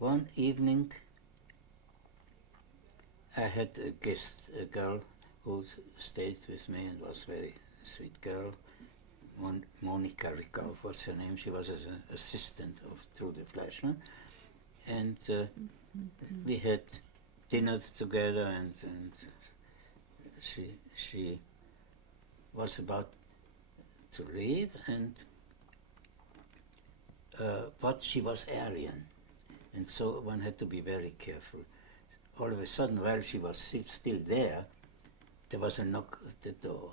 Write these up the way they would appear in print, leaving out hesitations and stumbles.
one evening I had a guest, a girl who stayed with me and was a very sweet girl. Monica Rickauf was her name. She was an assistant of Trude Fleischmann. And we had dinner together, and she was about to leave, and but she was Aryan, and so one had to be very careful. All of a sudden, while she was still there was a knock at the door.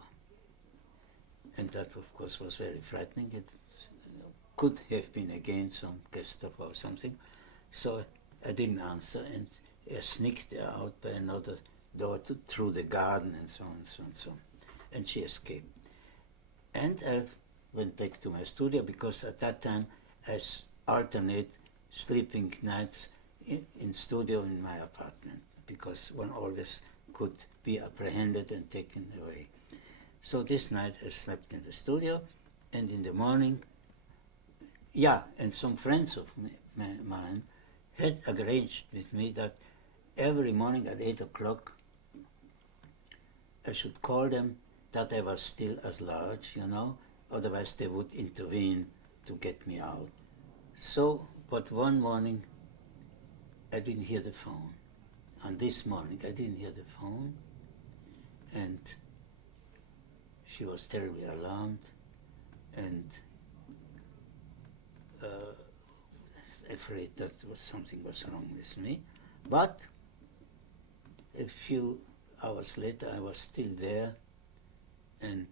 And that, of course, was very frightening. It could have been again some Gestapo or something. So I didn't answer, and I sneaked out by another door through the garden and so on and so on and so on. And she escaped. And I went back to my studio because at that time I alternate sleeping nights in studio in my apartment because one always could be apprehended and taken away. So this night I slept in the studio, and in the morning, and some friends of mine had arranged with me that every morning at 8 o'clock I should call them that I was still at large, otherwise they would intervene to get me out. So, but one morning I didn't hear the phone. On this morning I didn't hear the phone, and she was terribly alarmed and afraid that something was wrong with me. But a few hours later I was still there and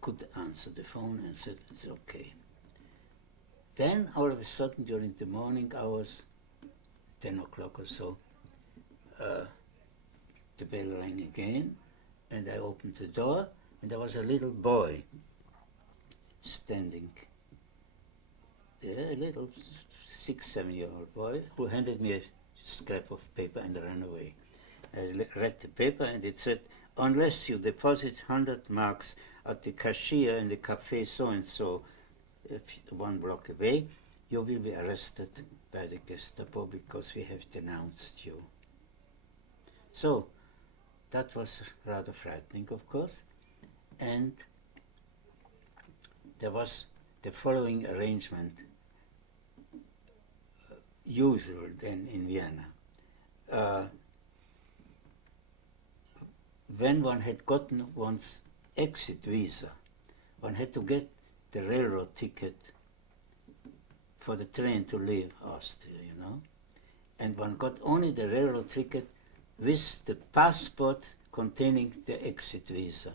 could answer the phone and said, it's okay. Then all of a sudden during the morning hours, 10 o'clock or so, the bell rang again, and I opened the door, and there was a little boy standing there, a little 6-7-year-old boy, who handed me a scrap of paper and ran away. I read the paper, and it said, unless you deposit 100 marks at the cashier in the cafe so-and-so, 1 block away, you will be arrested by the Gestapo because we have denounced you. So, that was rather frightening, of course, and there was the following arrangement, usual then in Vienna. When one had gotten one's exit visa, one had to get the railroad ticket for the train to leave Austria, and one got only the railroad ticket with the passport containing the exit visa,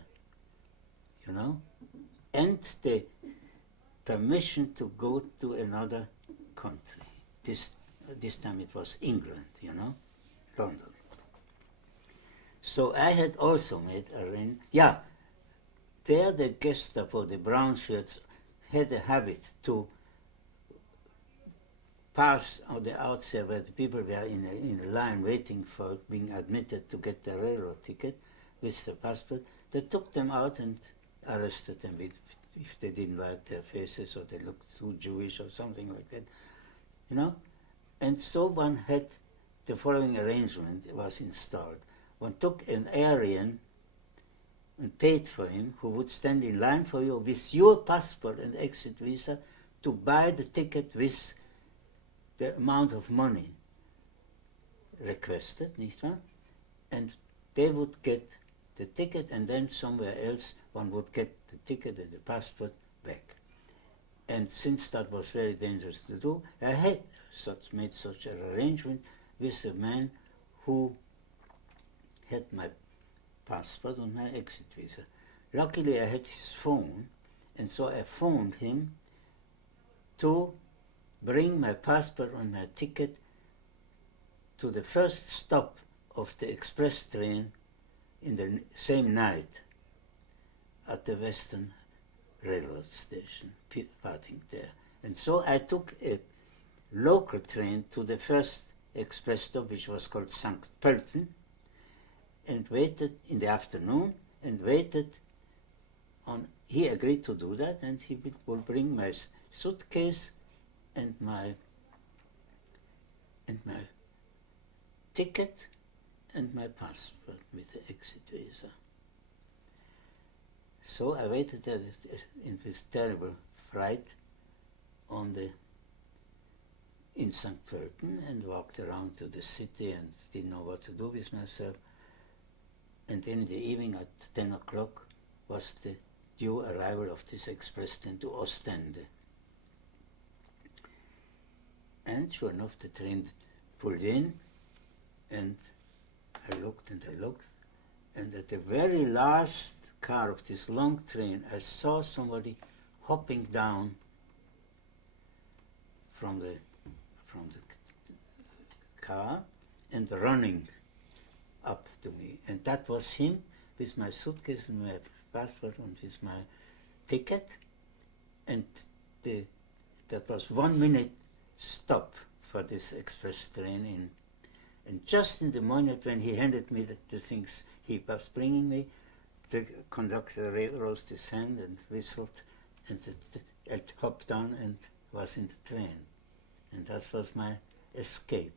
and the permission to go to another country. This time it was England, London. So I had also made there the Gestapo, the brown shirts, had a habit to pass on the outside where the people were in a line waiting for being admitted to get the railroad ticket with the passport. They took them out and arrested them if they didn't like their faces or they looked too Jewish or something like that, And so one had the following arrangement was installed. One took an Aryan and paid for him, who would stand in line for you with your passport and exit visa to buy the ticket with the amount of money requested, nicht wahr? And they would get the ticket, and then somewhere else one would get the ticket and the passport back. And since that was very dangerous to do, I had made such an arrangement with a man who had my passport and my exit visa. Luckily I had his phone, and so I phoned him to bring my passport and my ticket to the first stop of the express train in the same night at the Western Railroad Station, parting there. And so I took a local train to the first express stop, which was called St. Pölten, and waited in the afternoon and waited on, he agreed to do that, and he would bring my suitcase and my and my ticket and my passport with the exit visa. So I waited there in this terrible fright in St. Pölten and walked around to the city and didn't know what to do with myself. And in the evening at 10 o'clock was the due arrival of this express train to Ostende. And sure enough, the train pulled in, and I looked, and at the very last car of this long train, I saw somebody hopping down from the car and running up to me. And that was him with my suitcase and my passport and with my ticket. And that was 1 minute stop for this express train. And just in the moment when he handed me the things he was bringing me, the conductor raised his hand and whistled, and I hopped down and was in the train. And that was my escape.